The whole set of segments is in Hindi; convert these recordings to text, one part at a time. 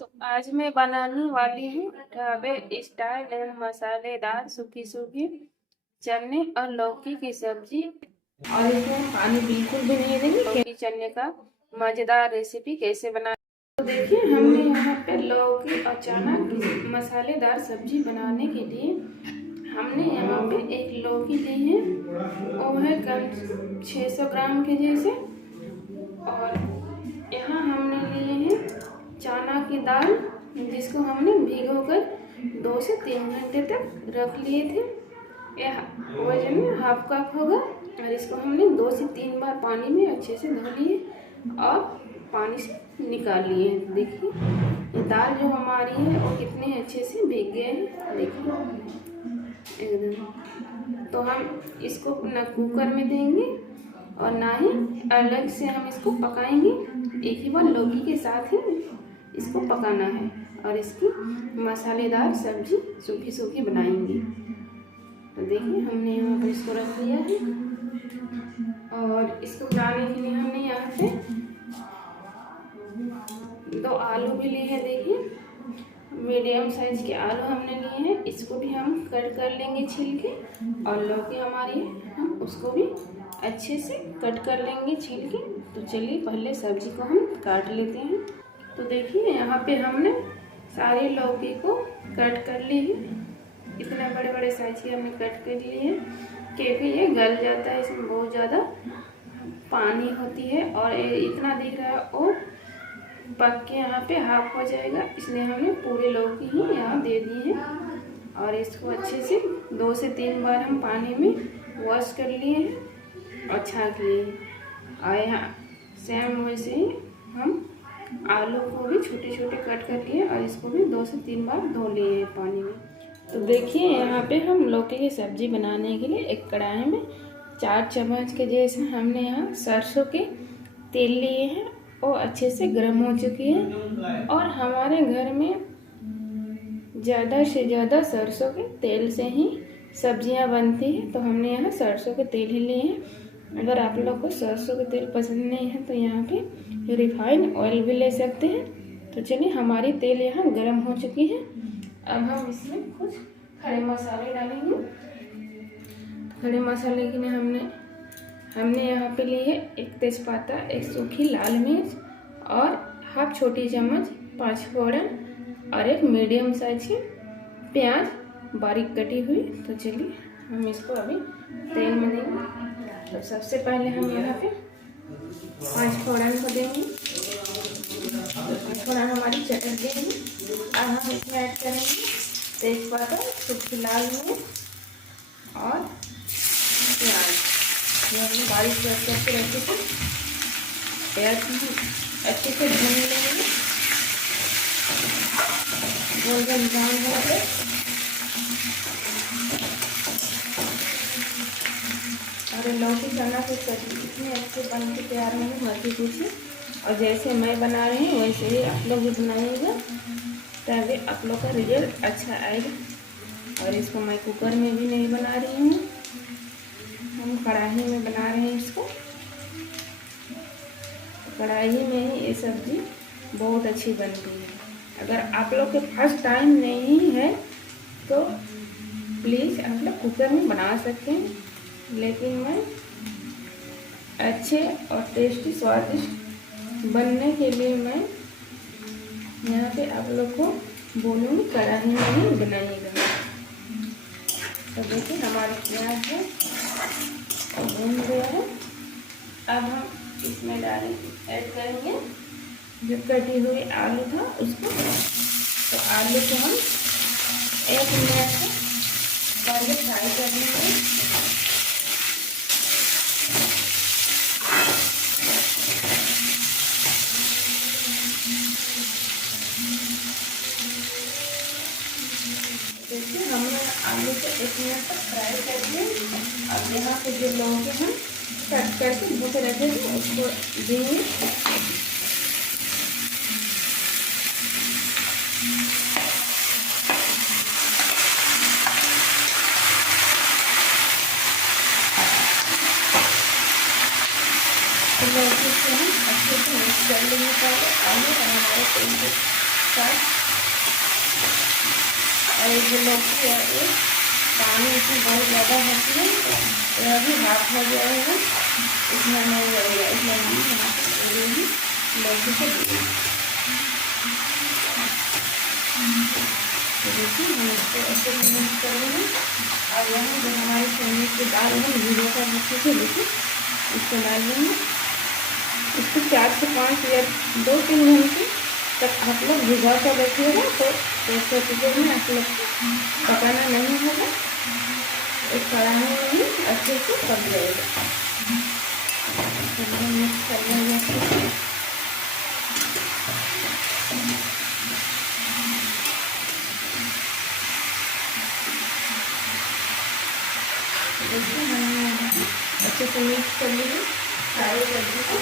तो आज मैं बनाने वाली हूँ ढाबे स्टाइल एवं मसालेदार सूखी सूखी चने और लौकी की सब्जी। और इसमें पानी बिल्कुल भी नहीं देंगे। लौकी चने का मजेदार रेसिपी कैसे बनाए तो देखिए। हमने यहाँ पे लौकी और चना की मसालेदार सब्जी बनाने के लिए हमने यहाँ पे एक लौकी ली है, वो है कम 600 ग्राम के जैसे। और यहाँ हमने लिए हैं चना की दाल, जिसको हमने भिगोकर 2 से 3 घंटे तक रख लिए थे। यह वजन में हाफ कप होगा। और इसको हमने 2 से 3 बार पानी में अच्छे से धो लिए और पानी से निकाल लिए। देखिए ये दाल जो हमारी है वो कितने अच्छे से भीग गए हैं, देखिए एकदम। तो हम इसको ना कुकर में देंगे और ना ही अलग से हम इसको पकाएंगे। एक ही बार लौकी के साथ ही इसको पकाना है और इसकी मसालेदार सब्जी सूखी सूखी बनाएंगे। तो देखिए हमने यहाँ पर इसको रख लिया है और इसको बनाने के लिए हमने यहाँ पे 2 आलू भी लिए हैं। देखिए मीडियम साइज के आलू हमने लिए हैं, इसको भी हम कट कर लेंगे छील के। और लौकी हमारी है, हम उसको भी अच्छे से कट कर लेंगे छील के। तो चलिए पहले सब्जी को हम काट लेते हैं। तो देखिए यहाँ पे हमने सारी लौकी को कट कर ली है। इतने बड़े बड़े साइज के हमने कट कर लिए हैं, क्योंकि ये गल जाता है, इसमें बहुत ज़्यादा पानी होती है। और इतना दिख रहा है और पक के यहाँ पे हाफ हो जाएगा, इसलिए हमने पूरे लौकी ही यहाँ दे दी है। और इसको अच्छे से 2 से 3 बार हम पानी में वॉश कर लिए हैं और छाँक लिए हैं। और यहाँ सेम वैसे ही हम आलू को भी छोटे छोटे कट कर लिए और इसको भी 2 से 3 बार धो लिए हैं पानी में। तो देखिए यहाँ पे हम लौकी की सब्जी बनाने के लिए एक कढ़ाई में 4 चम्मच के जैसे हमने यहाँ सरसों के तेल लिए हैं। वो अच्छे से गर्म हो चुकी है और हमारे घर में ज़्यादा से ज़्यादा सरसों के तेल से ही सब्जियां बनती हैं, तो हमने यहाँ सरसों के तेल ही लिए हैं। अगर आप लोग को सरसों के तेल पसंद नहीं है तो यहाँ पे रिफाइंड ऑयल भी ले सकते हैं। तो चलिए हमारी तेल यहाँ गर्म हो चुकी है। अब हम इसमें कुछ खड़े मसाले डालेंगे। खड़े मसाले के लिए हमने यहाँ पे लिए है 1 तेज़पत्ता, 1 सूखी लाल मिर्च और हाफ छोटी चम्मच 5 फोड़न और 1 मीडियम साइज की प्याज बारीक कटी हुई। तो चलिए हम इसको अभी तेल में देंगे। तो सबसे पहले हम यहाँ पे 5 फोड़न को देंगे। 5 फोड़न हमारी चटक देंगे। अब हम इसमें ऐड करेंगे तेज़पत्ता, सूखी लाल मिर्च और प्याज। ये हमने बारीक करके रखे थे। प्याज अच्छे से भून लेंगे, गोल्डन ब्राउन हो गए। और लौकी चना की सब्जी इतने अच्छे बन के तैयार होंगे, मत ही पूछिए। और जैसे मैं बना रही हूँ वैसे ही आप लोग भी बनाइएगा, ताकि आप लोग का रिजल्ट अच्छा आएगा। और इसको मैं कुकर में भी नहीं बना रही हूँ, हम कढ़ाई में बना रहे हैं इसको। कढ़ाई में ही ये सब्ज़ी बहुत अच्छी बनती है। अगर आप लोग के पास टाइम नहीं है तो प्लीज़ आप लोग कुकर में बना सकते हैं, लेकिन मैं अच्छे और टेस्टी स्वादिष्ट बनने के लिए मैं यहाँ पे आप लोग को बोलूँगी कढ़ाई में ही बनाइएगा। तो देखिए हमारे प्याज है और भून गया है। अब हम इसमें ऐड करेंगे जो कटी हुई आलू था उसको। तो आलू को हम 1 मिनट पहले फ्राई कर लेंगे। देखिए हमने आलू को 1 मिनट तक फ्राई कर दिया। अब यहाँ पे जो लौकी हम कट करके भूख रखे थे उसको देंगे। लौकी को हम अच्छे से मिक्स कर लेंगे। आलू और हमारे तेल के साथ और एक लौकी है, एक पानी इसमें बहुत ज़्यादा होती है, तो यह भी हाथ हो गया है, इसमें नहीं लगेगा, इसलिए हम यहाँ पर लौकी को देखिए हम इसको ऐसे मिक्स कर लेंगे। और यहाँ जो हमारी चने की दाल है भिगो कर रखी थी, देखिए इसको डाल देंगे। इसको 4 से 5 या 2-3 घंटे तक आप लोग भिगा कर रखिएगा, तो प्रेशर कुकर में आप लोग को पकाना नहीं होगा, एक कढ़ाई में ही अच्छे से पक जाएगा। मिक्स कर लेंगे अच्छे से। देखिए हमने अच्छे से मिक्स कर लिया सारी सब्जी को।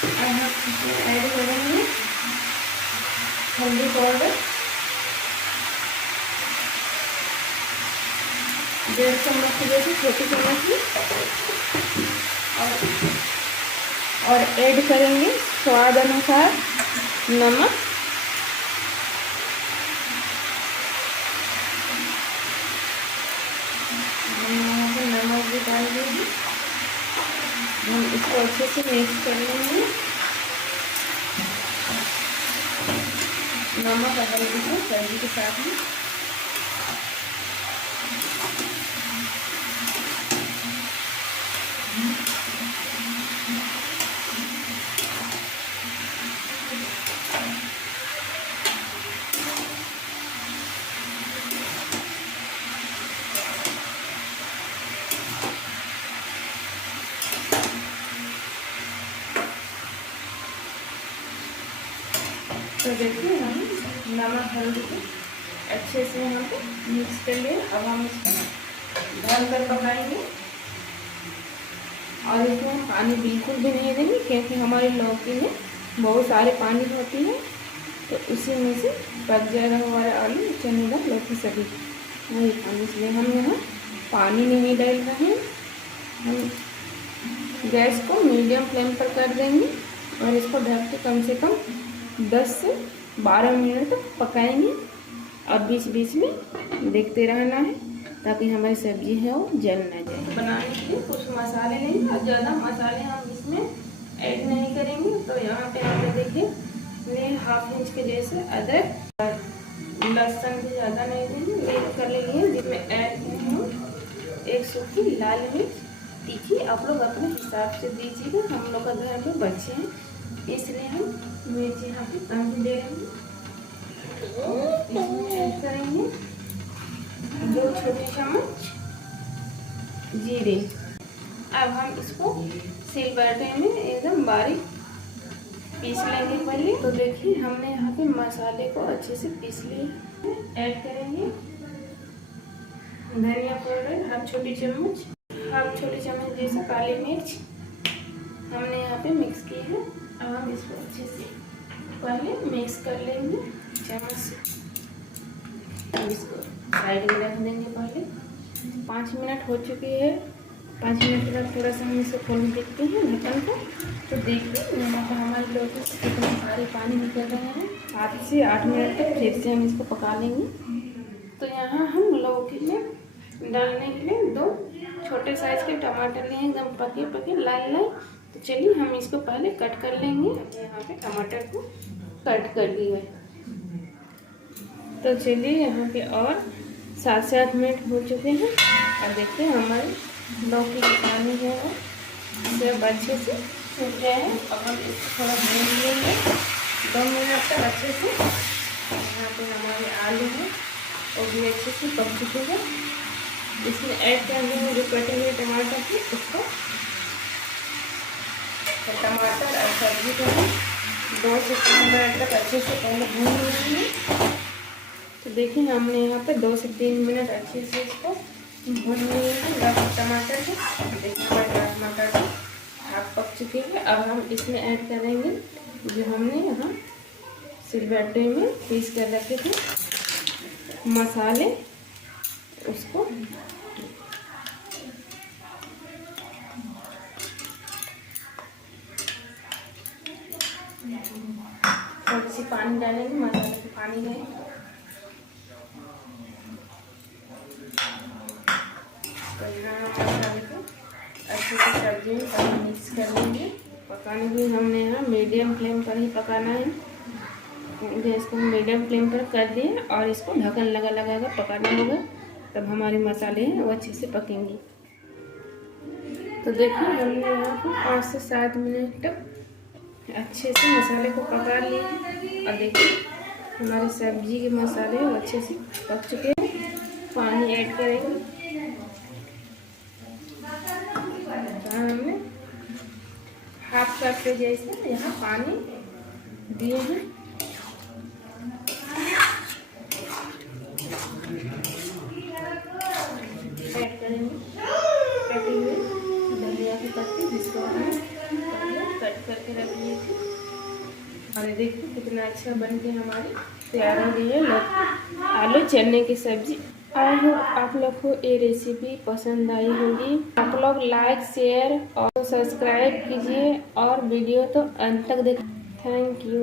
अब हम इसमें ऐड करेंगे हल्दी पाउडर 1.5 चम्मच की जैसे छोटी चम्मच में, और ऐड करेंगे स्वाद अनुसार नमक। नमक भी डाल देंगे। हम इसको अच्छे से मिक्स कर लेंगे, नमक और हल्दी को सब्जी के साथ में। तो देखिए हम नमक हल्दी को अच्छे से यहाँ पे मिक्स कर लिए। अब हम इसको ढक कर पकाएंगे, और इसमें पानी बिल्कुल भी नहीं देंगे, क्योंकि हमारी लौकी में बहुत सारे पानी होती है, तो उसी में से पक जाएगा हमारा आलू, चने दाल, लौकी सभी वही पानी। इसलिए हम यहाँ पानी नहीं डाल रहे हैं। हम गैस को मीडियम फ्लेम पर कर देंगे और इसको ढक के कम से कम 10 से 12 मिनट तक पकाएंगे। और बीच बीच में देखते रहना है, ताकि हमारी सब्जी है वो जल ना जाए। तो बनाने के लिए कुछ मसाले लेंगे, और ज़्यादा मसाले हम इसमें ऐड नहीं करेंगे। तो यहाँ पे हमने देखिए 1/2 इंच के जैसे अदरक, लहसुन भी ज़्यादा नहीं देंगे, मिक्स कर लेंगे, जिसमें ऐड करेंगे 1 सूखी लाल मिर्च तीखी। आप लोग अपने हिसाब से दीजिएगा, हम लोग का घर में बच्चे हैं इसलिए हम मिर्च यहाँ पे कम भी दे रहे हैं। इसमें ऐड करेंगे 2 छोटे चम्मच जीरे। अब हम इसको सिलबट्टे में एकदम बारीक पीस लेंगे पहले। तो देखिए हमने यहाँ पे मसाले को अच्छे से पीस लिए। ऐड करेंगे धनिया पाउडर 1/2 छोटी चम्मच, 1/2 छोटी चम्मच जैसा काली मिर्च हमने यहाँ पे मिक्स की है। अब हम इसको अच्छे से पहले मिक्स कर लेंगे चम्मच से। अब इसको साइड में रख देंगे। पहले 5 मिनट हो चुके हैं। 5 मिनट के बाद थोड़ा सा हम इसको खोल देखते हैं ढक्कन को। तो देखिए यहाँ पर हमारे लौकी से कितने सारे पानी निकल रहे हैं। 7 से 8 मिनट तक फिर से हम इसको पका लेंगे। तो यहाँ हम लौकी में डालने के लिए 2 छोटे साइज के टमाटर लिए, एकदम पके पके लाल लाल। तो चलिए हम इसको पहले कट कर लेंगे। यहाँ पे टमाटर को कट कर लिया है। तो चलिए यहाँ पे और 7 से 8 मिनट हो चुके हैं, और देखिए हमारे लौकी के पानी है वो सब अच्छे से सूख गए हैं। अब हम इसको थोड़ा भून लेंगे 2 मिनट तक अच्छे से। यहाँ पे हमारे आलू हैं वो भी अच्छे से पक चुके हैं। इसमें ऐड कर देंगे जो कटे हुए टमाटर थे उसको। तो टमाटर और सब्जी को 2 से 3 मिनट तक अच्छे से पहले भून लेंगे। तो देखिए हमने यहाँ पे 2 से 3 मिनट अच्छे से इसको भून लिए हैं टमाटर को। देखिए हमारे टमाटर हाफ पक चुके हैं। अब हम इसमें ऐड करेंगे जो हमने यहाँ सिलबट्टे में पीस कर रखे थे मसाले, उसको थोड़ी सी पानी डालेंगे, मसाले से पानी डालेंगे। तो यहाँ मसाले को अच्छे से सब्जी में सब मिक्स कर लेंगे। पकाने भी हमने यहाँ मीडियम फ्लेम पर ही पकाना है। गैस को मीडियम फ्लेम पर कर दिए और इसको ढक्कन लगा कर पकाना होगा, तब हमारे मसाले हैं वो अच्छे से पकेंगे। तो देखिए हमने यहाँ पर 5 से 7 मिनट तक अच्छे से मसाले को पका लिए और देखिए हमारे सब्जी के मसाले वो अच्छे से पक चुके हैं। पानी ऐड करेंगे। हमने हाफ कप के जैसे यहाँ पानी दिए हैं। ऐड करेंगे कटी हुई धनिया की पत्ती, जिसको हमने कट करके रख लिए थे। और देखिए कितना अच्छा बन के हमारी तैयार हो गई है आलू चने की सब्जी। आई होप आप लोग को ये रेसिपी पसंद आई होगी। आप लोग लाइक शेयर और सब्सक्राइब कीजिए और वीडियो तो अंत तक देखें। Thank you.